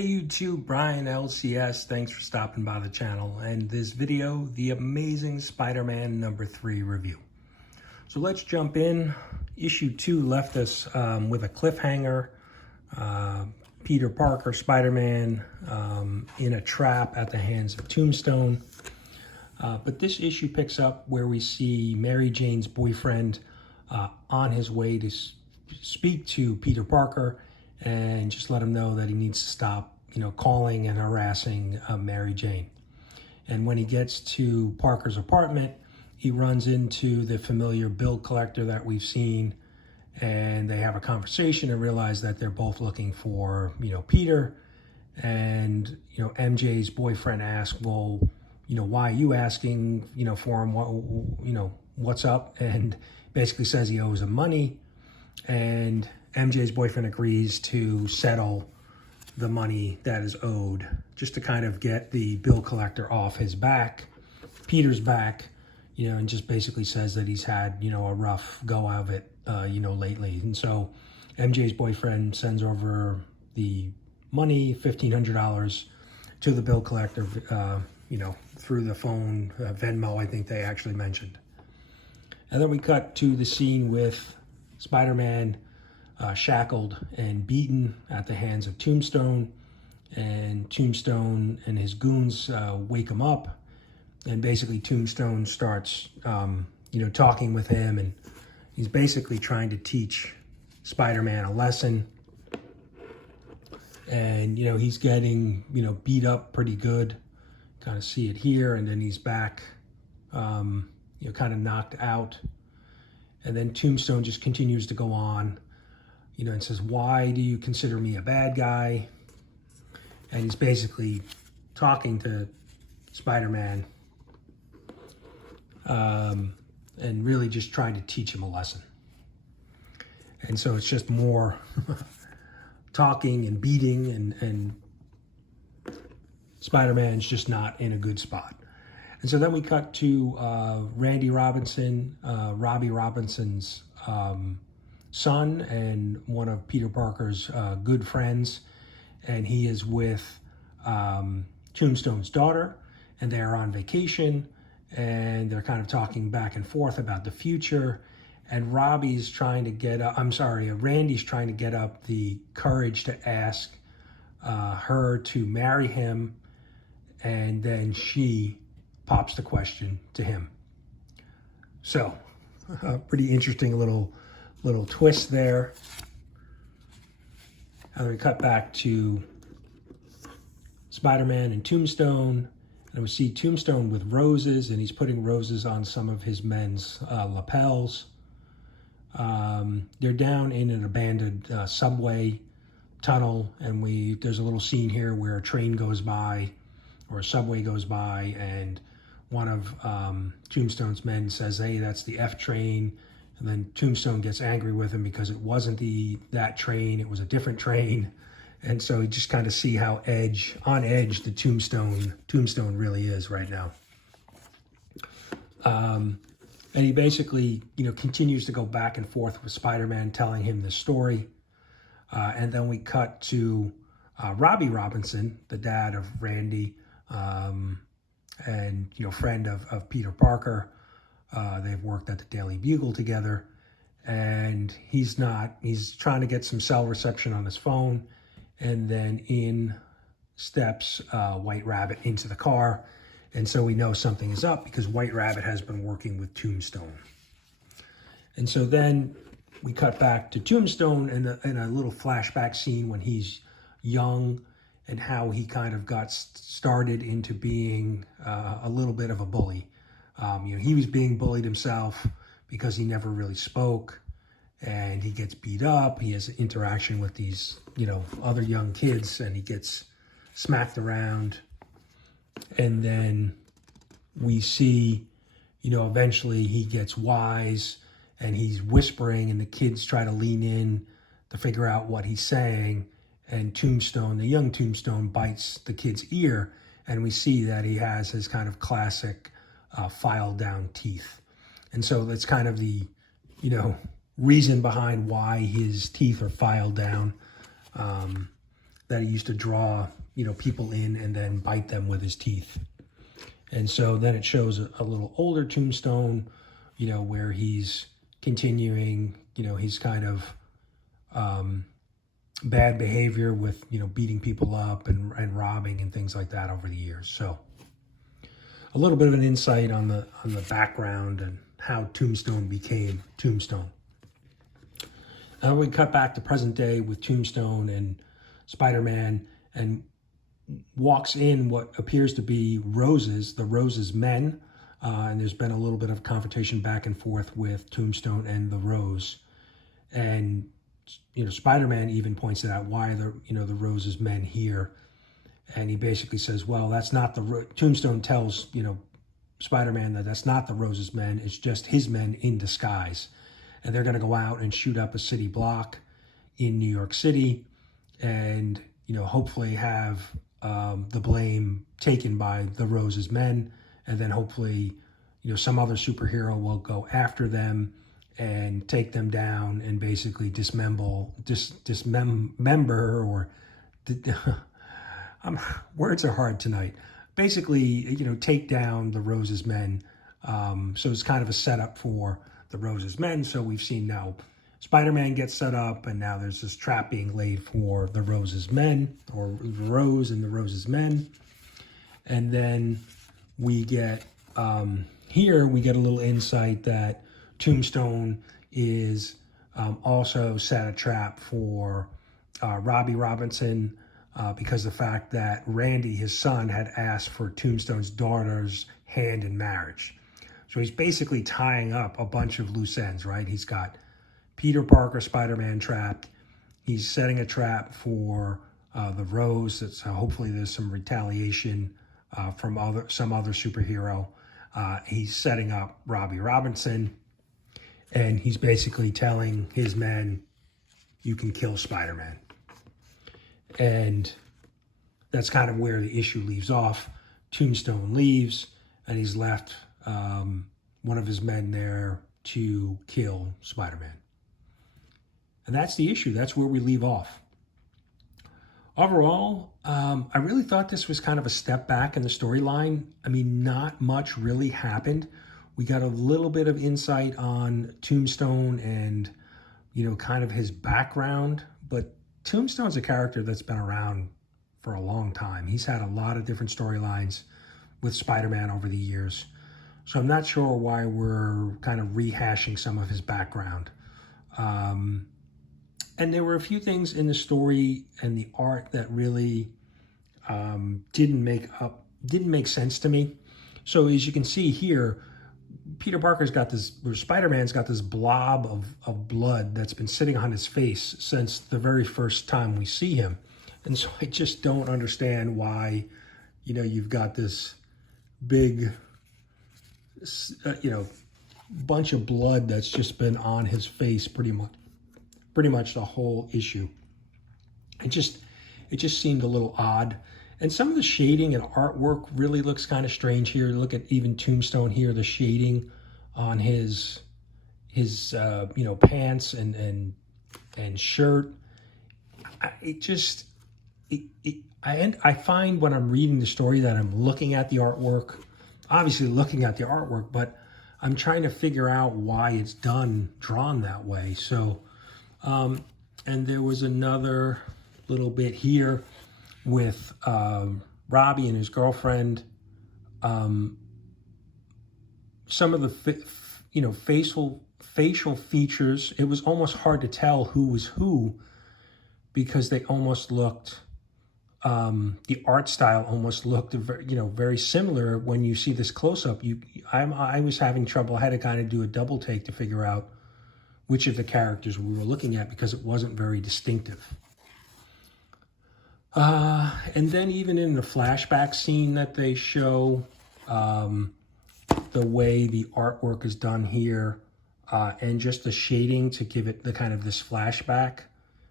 Hey YouTube, Brian LCS, thanks for stopping by the channel and this video, the Amazing Spider-Man #3 review. So let's jump in. Issue 2 left us with a cliffhanger. Peter Parker, Spider-Man, in a trap at the hands of Tombstone. But this issue picks up where we see Mary Jane's boyfriend on his way to speak to Peter Parker and just let him know that he needs to stop, calling and harassing Mary Jane. And when he gets to Parker's apartment, he runs into the familiar bill collector that we've seen, and they have a conversation and realize that they're both looking for, Peter. And, MJ's boyfriend asks, well, why are you asking, for him? What's up? And basically says he owes him money. And MJ's boyfriend agrees to settle the money that is owed just to kind of get the bill collector off his back, Peter's back, and just basically says that he's had, a rough go of it, lately. And so MJ's boyfriend sends over the money, $1,500 to the bill collector, through the phone, Venmo, I think they actually mentioned. And then we cut to the scene with Spider-Man shackled and beaten at the hands of Tombstone, and Tombstone and his goons wake him up, and basically Tombstone starts talking with him, and he's basically trying to teach Spider-Man a lesson. And he's getting beat up pretty good, kind of see it here, and then he's back kind of knocked out. And then Tombstone just continues to go on, and says, why do you consider me a bad guy? And he's basically talking to Spider-Man and really just trying to teach him a lesson. And so it's just more talking and beating, and Spider-Man's just not in a good spot. And so then we cut to Robbie Robinson's son and one of Peter Parker's good friends. And he is with Tombstone's daughter, and they're on vacation, and they're kind of talking back and forth about the future. And Randy's trying to get up the courage to ask her to marry him, and then she pops the question to him. So, pretty interesting little twist there. And then we cut back to Spider-Man and Tombstone, and we see Tombstone with roses, and he's putting roses on some of his men's lapels. They're down in an abandoned subway tunnel, and there's a little scene here where a train goes by, or a subway goes by, and one of Tombstone's men says, hey, that's the F train. And then Tombstone gets angry with him because it wasn't that train, it was a different train. And so you just kind of see how on edge the Tombstone really is right now. And he basically, continues to go back and forth with Spider-Man telling him this story. And then we cut to Robbie Robinson, the dad of Randy, and friend of Peter Parker. They've worked at the Daily Bugle together, and he's trying to get some cell reception on his phone, and then in steps White Rabbit into the car. And so we know something is up because White Rabbit has been working with Tombstone. And so then we cut back to Tombstone in a little flashback scene when he's young, and how he kind of got started into being a little bit of a bully. He was being bullied himself because he never really spoke, and he gets beat up. He has an interaction with these, other young kids, and he gets smacked around. And then we see, eventually he gets wise, and he's whispering, and the kids try to lean in to figure out what he's saying. And Tombstone, the young Tombstone, bites the kid's ear, and we see that he has his kind of classic filed down teeth. And so that's kind of the, reason behind why his teeth are filed down. that he used to draw, people in and then bite them with his teeth. And so then it shows a little older Tombstone, where he's continuing, he's kind of bad behavior with, beating people up and robbing and things like that over the years. So a little bit of an insight on the background and how Tombstone became Tombstone. Now we cut back to present day with Tombstone and Spider-Man, and walks in what appears to be Roses, the Roses men, and there's been a little bit of confrontation back and forth with Tombstone and the Rose, and Spider-Man even points it out, why are the Roses men here, and he basically says, well, that's not Tombstone tells Spider-Man that that's not the Roses men, it's just his men in disguise, and they're going to go out and shoot up a city block in New York City, and hopefully have the blame taken by the Roses men, and then hopefully some other superhero will go after them and take them down and basically dismember or words are hard tonight. Basically, take down the Roses men. So it's kind of a setup for the Roses men. So we've seen now Spider-Man gets set up, and now there's this trap being laid for the Roses men, or Rose and the Roses men. And then we get, here we get a little insight that Tombstone is also set a trap for Robbie Robinson, because the fact that Randy, his son, had asked for Tombstone's daughter's hand in marriage. So he's basically tying up a bunch of loose ends, right? He's got Peter Parker, Spider-Man trapped. He's setting a trap for the Rose. That's hopefully there's some retaliation from some other superhero. He's setting up Robbie Robinson, and he's basically telling his men, you can kill Spider-Man. And that's kind of where the issue leaves off. Tombstone leaves, and he's left one of his men there to kill Spider-Man. And that's the issue. That's where we leave off. Overall, I really thought this was kind of a step back in the storyline. I mean, not much really happened. We got a little bit of insight on Tombstone and, kind of his background. But Tombstone's a character that's been around for a long time. He's had a lot of different storylines with Spider-Man over the years. So I'm not sure why we're kind of rehashing some of his background. And there were a few things in the story and the art that really didn't make sense to me. So as you can see here, Spider-Man's got this blob of blood that's been sitting on his face since the very first time we see him. And so I just don't understand why, you've got this big, bunch of blood that's just been on his face pretty much the whole issue. It just seemed a little odd. And some of the shading and artwork really looks kind of strange here. Look at even Tombstone here, the shading on his pants and shirt. I find when I'm reading the story that I'm looking at the artwork, obviously looking at the artwork, but I'm trying to figure out why it's drawn that way. So, and there was another little bit here with Robbie and his girlfriend. Some of the facial features, it was almost hard to tell who was who, because they almost looked, the art style almost looked very similar. When you see this close-up, I was having trouble. I had to kind of do a double take to figure out which of the characters we were looking at, because it wasn't very distinctive. And then even in the flashback scene that they show, the way the artwork is done here, and just the shading to give it the kind of this flashback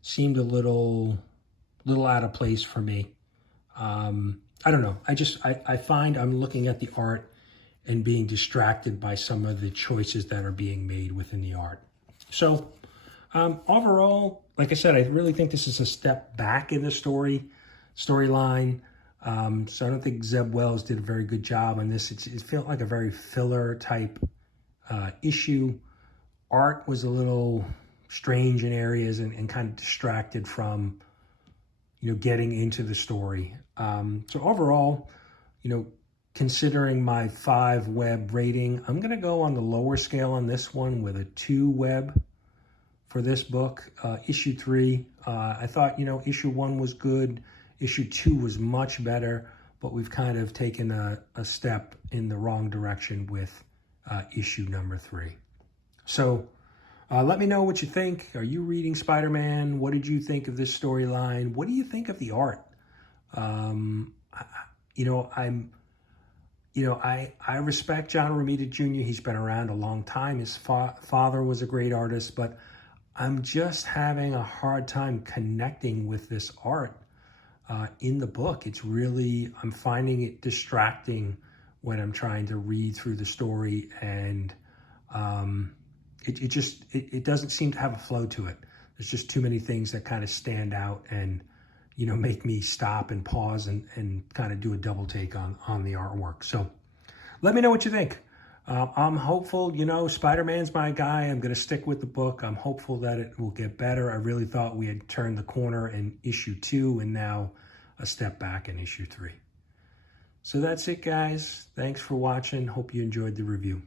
seemed a little out of place for me. I don't know. I find I'm looking at the art and being distracted by some of the choices that are being made within the art. So Overall, like I said, I really think this is a step back in the storyline. So I don't think Zeb Wells did a very good job on this. It felt like a very filler type issue. Art was a little strange in areas and kind of distracted from, getting into the story. So overall, considering my 5 web rating, I'm going to go on the lower scale on this one with a 2 web for this book. Issue 3, I thought, issue 1 was good. Issue 2 was much better, but we've kind of taken a step in the wrong direction with issue number 3. So let me know what you think. Are you reading Spider-Man? What did you think of this storyline? What do you think of the art? I respect John Romita Jr. He's been around a long time. His father was a great artist, but I'm just having a hard time connecting with this art in the book. I'm finding it distracting when I'm trying to read through the story, and it doesn't seem to have a flow to it. There's just too many things that kind of stand out and, make me stop and pause and kind of do a double take on the artwork. So let me know what you think. I'm hopeful, Spider-Man's my guy. I'm going to stick with the book. I'm hopeful that it will get better. I really thought we had turned the corner in issue 2 and now a step back in issue 3. So that's it, guys. Thanks for watching. Hope you enjoyed the review.